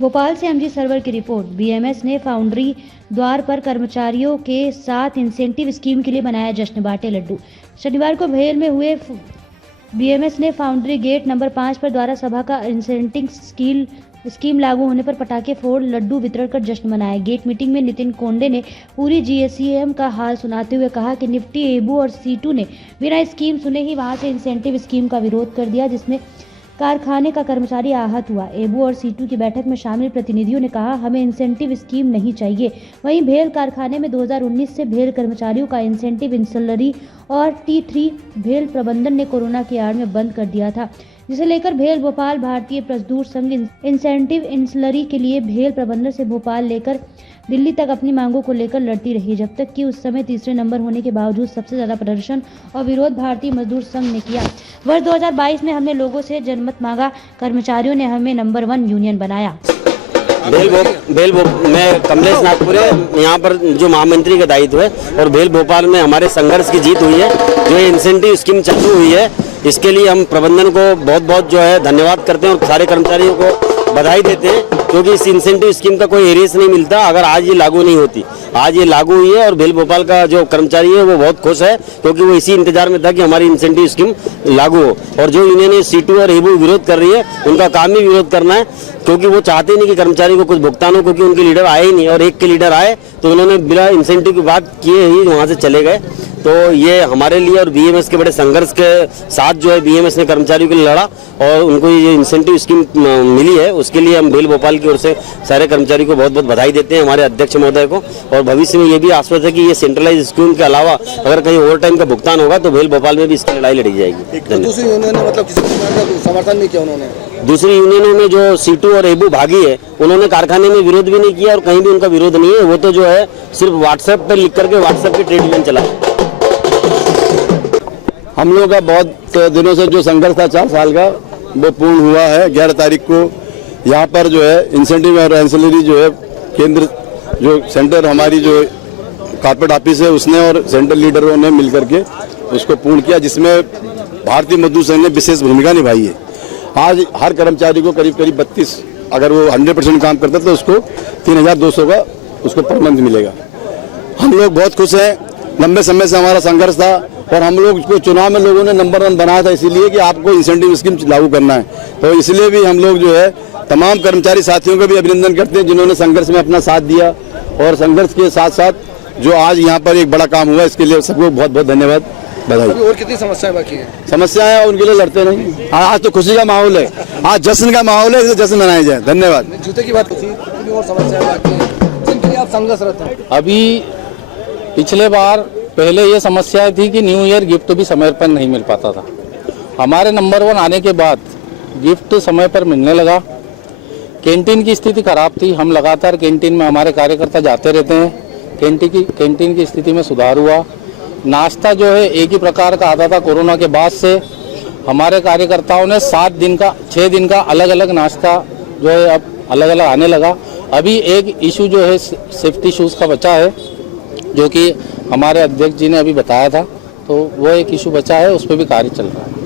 भोपाल से MG server की report. BMS ने फाउंड्री द्वार पर कर्मचारियों के साथ इंसेंटिव स्कीम के लिए बनाया जश्न, बांटे लड्डू। शनिवार को भेल में हुए बीएमएस ने फाउंड्री गेट नंबर 5 पर द्वारा सभा का इंसेंटिव स्कीम लागू होने पर पटाखे फोड़ लड्डू वितरण कर जश्न मनाया। गेट मीटिंग में नितिन कोंडे ने पूरी जीएससीएम का हाल सुनाते हुए कहा कि निफ्टी, एबू और सीटू ने बिना स्कीम सुने ही वहां से इंसेंटिव स्कीम का विरोध कर दिया, जिसमें कारखाने का कर्मचारी आहत हुआ। एबू और सीटू की बैठक में शामिल प्रतिनिधियों ने कहा, हमें इंसेंटिव स्कीम नहीं चाहिए। वहीं भेल कारखाने में 2019 से भेल कर्मचारियों का इंसेंटिव इंसलरी और T3 भेल प्रबंधन ने कोरोना की आड़ में बंद कर दिया था, जिसे लेकर भेल भोपाल भारतीय मजदूर संघ इंसेंटिव इंसलरी के लिए भेल प्रबंधन से भोपाल लेकर दिल्ली तक अपनी मांगों को लेकर लड़ती रही, जब तक कि उस समय तीसरे नंबर होने के बावजूद सबसे ज्यादा प्रदर्शन और विरोध भारतीय मजदूर संघ ने किया। वर्ष 2022 में हमने लोगों से जनमत मांगा, कर्मचारियों ने हमें नंबर 1 यूनियन बनाया। भेल में कमलेश नागपुरे यहाँ पर जो महामंत्री का दायित्व है और भेल भोपाल में हमारे संघर्ष की जीत हुई है। जो इंसेंटिव स्कीम चालू हुई है, इसके लिए हम प्रबंधन को बहुत बहुत जो है धन्यवाद करते हैं और सारे कर्मचारियों को बधाई देते हैं, क्योंकि इस इंसेंटिव स्कीम का कोई एरियस नहीं मिलता अगर आज ये लागू नहीं होती। आज ये लागू हुई है और भेल भोपाल का जो कर्मचारी है वो बहुत खुश है, क्योंकि वो इसी इंतजार में था कि हमारी इंसेंटिव स्कीम लागू हो। और जो यूनियन सीटू और एबू विरोध कर रही है, उनका काम ही विरोध करना है, क्योंकि वो चाहते नहीं कि कर्मचारी को कुछ भुगतान हो, क्योंकि उनके लीडर आए ही नहीं और एक के लीडर आए तो उन्होंने बिना इंसेंटिव की बात किए ही वहाँ से चले गए। तो ये हमारे लिए और बीएमएस के बड़े संघर्ष के साथ जो है बीएमएस ने कर्मचारियों के लिए लड़ा और उनको ये इंसेंटिव स्कीम मिली है, उसके लिए हम भेल भोपाल की ओर से सारे कर्मचारियों को बहुत बहुत बधाई देते हैं, हमारे अध्यक्ष महोदय को। और भविष्य में ये भी आश्वस्त है कि ये सेंट्रलाइज स्कीम के अलावा अगर कहीं ओवर टाइम का भुगतान होगा तो भेल भोपाल में भी इसकी लड़ाई लड़ी जाएगी। दूसरी यूनियन ने मतलब किसी समर्थन नहीं किया उन्होंने। दूसरी यूनियनों में जो सीटू और एबू भागी है, उन्होंने कारखाने में विरोध भी नहीं किया और कहीं भी उनका विरोध नहीं है। वो तो जो है सिर्फ व्हाट्सएप पे लिख करके व्हाट्सएप के ट्रेड यूनियन चला। हम लोग का बहुत दिनों से जो संघर्ष था 4 साल का, वो पूर्ण हुआ है। 11 तारीख को यहाँ पर जो है इंसेंटिव और एंसिलरी जो है केंद्र जो सेंटर हमारी जो कॉर्पोरेट ऑफिस है उसने और सेंट्रल लीडरों ने मिलकर के उसको पूर्ण किया, जिसमें भारतीय मजदूर संघ ने विशेष भूमिका निभाई है। आज हर कर्मचारी को करीब 32, अगर वो 100% काम करता तो उसको 3200 का उसको पर मंथ मिलेगा। हम लोग बहुत खुश हैं। लंबे समय से हमारा संघर्ष था और हम लोग को चुनाव में लोगों ने नंबर 1 बनाया था, इसीलिए कि आपको इंसेंटिव स्कीम लागू करना है। तो इसलिए भी हम लोग जो है तमाम कर्मचारी साथियों का भी अभिनंदन करते हैं जिन्होंने संघर्ष में अपना साथ दिया और संघर्ष के साथ साथ जो आज यहाँ पर एक बड़ा काम हुआ, इसके लिए सबको बहुत बहुत धन्यवाद, बधाई। और कितनी समस्याएं बाकी है? समस्याएं उनके लिए लड़ते नहीं। आज तो खुशी का माहौल है, आज जश्न का माहौल है, इसे जश्न मनाया जाए। धन्यवाद। जूते की बात होती और समस्याएं बाकी है जिनके लिए आप संघर्षरत हैं? अभी पिछले बार पहले ये समस्या थी कि न्यू ईयर गिफ्ट भी समय पर नहीं मिल पाता था। हमारे नंबर 1 आने के बाद गिफ्ट समय पर मिलने लगा। कैंटीन की स्थिति खराब थी, हम लगातार कैंटीन में हमारे कार्यकर्ता जाते रहते हैं। कैंटीन की स्थिति में सुधार हुआ। नाश्ता जो है एक ही प्रकार का आता था। कोरोना के बाद से हमारे कार्यकर्ताओं ने 6 दिन का अलग अलग नाश्ता जो है अब अलग अलग आने लगा। अभी एक इशू जो है सेफ्टी इशूज़ का बचा है, जो कि हमारे अध्यक्ष जी ने अभी बताया था, तो वो एक इशू बचा है, उस पर भी कार्य चल रहा है।